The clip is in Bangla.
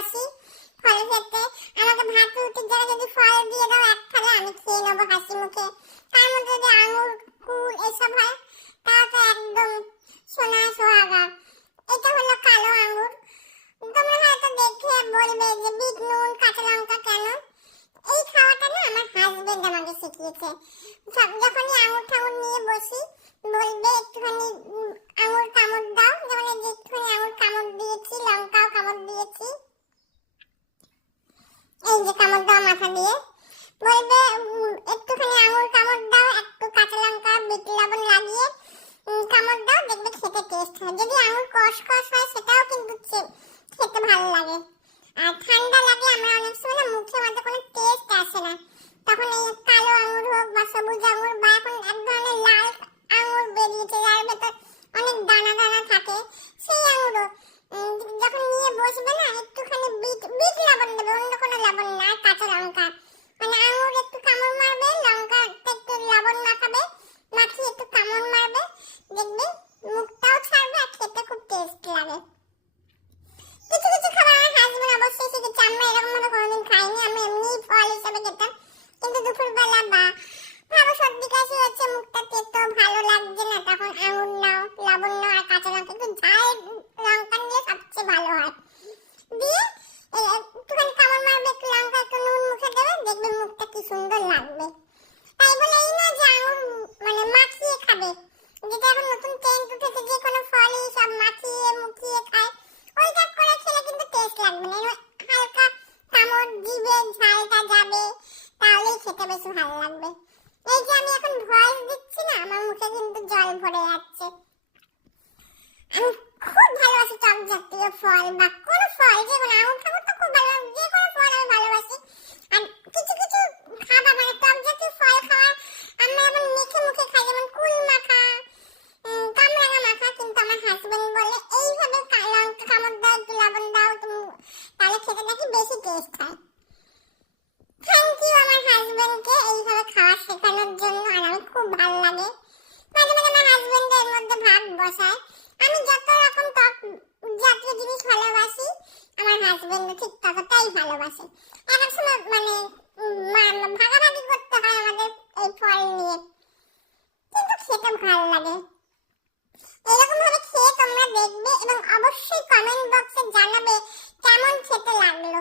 ভালোবাসি ফল খেতে। আমাকে ভাত রুটির জায়গায় যদি ফল দিয়ে দাও এক থালা, আমি খেয়ে নেবো হাসি মুখে। তার মধ্যে যদি আঙুর কুল এসব হয় তাও তো একদম সোনা সোহাগা। এটা হলো কালো আঙুর। তোমরা হয়তো দেখে বলবে যে বিট নুন কাঁচা লঙ্কা কেন। এই খাওয়াটা না আমার হাজবেন্ড আমাকে শিখিয়েছে। যখনই আঙুর ঠাঙুর নিয়ে বসি বলবে একটুখানি আঙুর কামড় দাও, যেমন এই যে একটুখানি আঙুর কামড় দিয়েছি, লঙ্কাও কামড় দিয়েছি, এই যে কামড় দাও মাথা দিয়ে, বলবে একটুখানি আঙুর কামড় দাও, একটু কাঁচা লঙ্কা বিট লবণ লাগিয়ে কামড় দাও, দেখবে খেতে টেস্ট হয়। যদি আঙুর কষকষ হয় সেটাও কিন্তু খেতে ভালো লাগে। আর ঠান্ডা লাগলে আমরা অনেক সময় না মুখের মধ্যে কোনো টেস্ট আসে না, তখন এই কালো আঙুর হোক বা সবুজ আঙুর বা এখন এক ধরনের লাল আঙুর বেরিয়েছে যার ভেতর অনেক দানা দানা থাকে, সেই আঙুরও যখন নিয়ে বসবে না একটুখানি বিট লবণ দেবে, অন্য কোনো লবণ না, কাঁচা লঙ্কা, মানে আঙুর একটু কামড় মারবে, লঙ্কা একটু লবণ মাখাবে, মাখিয়ে একটু কামড় মারবে, দেখবে মুখটাও ছাড়বে আর খেতে খুব টেস্ট লাগে। কিছু কিছু খাবার আমার হাজবেন্ড অবশ্যই শিখেছে, আমরা এরকম ভাবে কোনোদিন খাইনি, আমি এমনি ফল হিসেবে খেতাম। কিন্তু দুপুরবেলা বা ভাবো সর্দি কাশি হচ্ছে, মুখটা তেতো ভালো লাগছে না, তখন আঙুর নাও, লবণ নাও আর কাঁচা লঙ্কা, একটু ঝাল লঙ্কা নিলে সবচেয়ে ভালো হয়, দিয়ে একটুখানি কামড় মারবে, একটু লঙ্কা একটু নুন মুখে দেবে, দেখবে মুখটা কি সুন্দর লাগবে। তাই বলে এই না যে আঙুর মানে মাখিয়ে খাবে, যেটা এখন নতুন ট্রেন্ড উঠেছে, যে কোনো ফলই সব মাখিয়ে মুখিয়ে খায়, ওইটা করে খেলে কিন্তু টেস্ট লাগবে না। হালকা কামড় দিবে, ঝালটা যাবে, তাহলেই খেতে বেশি ভালো লাগবে। এই যে আমি এখন ভয়েস দিচ্ছি না, আমার মুখে কিন্তু জল ভরে যাচ্ছে। আমি খুব ভালোবাসি টক জাতীয় ফল বা কোনো ফল, যে কোনো আঙুর ঠাকুর তো খুব ভালো, যে কোনো ফল আমি ভালোবাসি। আর কিছু কিছু খাবার মানে টক জাতীয় ফল খাওয়ার আমরা যেমন মেখে মুখে খাই, যেমন কুল মাখা, কামরাঙা মাখা, কিন্তু আমার হাজবেন্ড বলে এইভাবে লঙ্কা কামড় দাও, একটু লবণ দাও, তাহলে খেতে নাকি বেশি টেস্ট হয়। থ্যাংক ইউ আমার হাজবেন্ডকে এইভাবে খাওয়া শেখানোর জন্য, আর আমার খুব ভালো লাগে। মাঝে মাঝে আমার হাজবেন্ড এর মধ্যে ভাগ বসায়। আমি যত রকম টক জাতীয় জিনিস ভালোবাসি, আমার হাজবেন্ড ঠিক ততটাই ভালোবাসে। এক এক সময় মানে ভাগাভাগি করতে হয় আমাদের এই ফল নিয়ে, কিন্তু খেতে ভালো লাগে। এরকম ভাবে খেয়ে তোমরা দেখবে এবং অবশ্যই কমেন্ট বক্সে জানাবে কেমন খেতে লাগলো।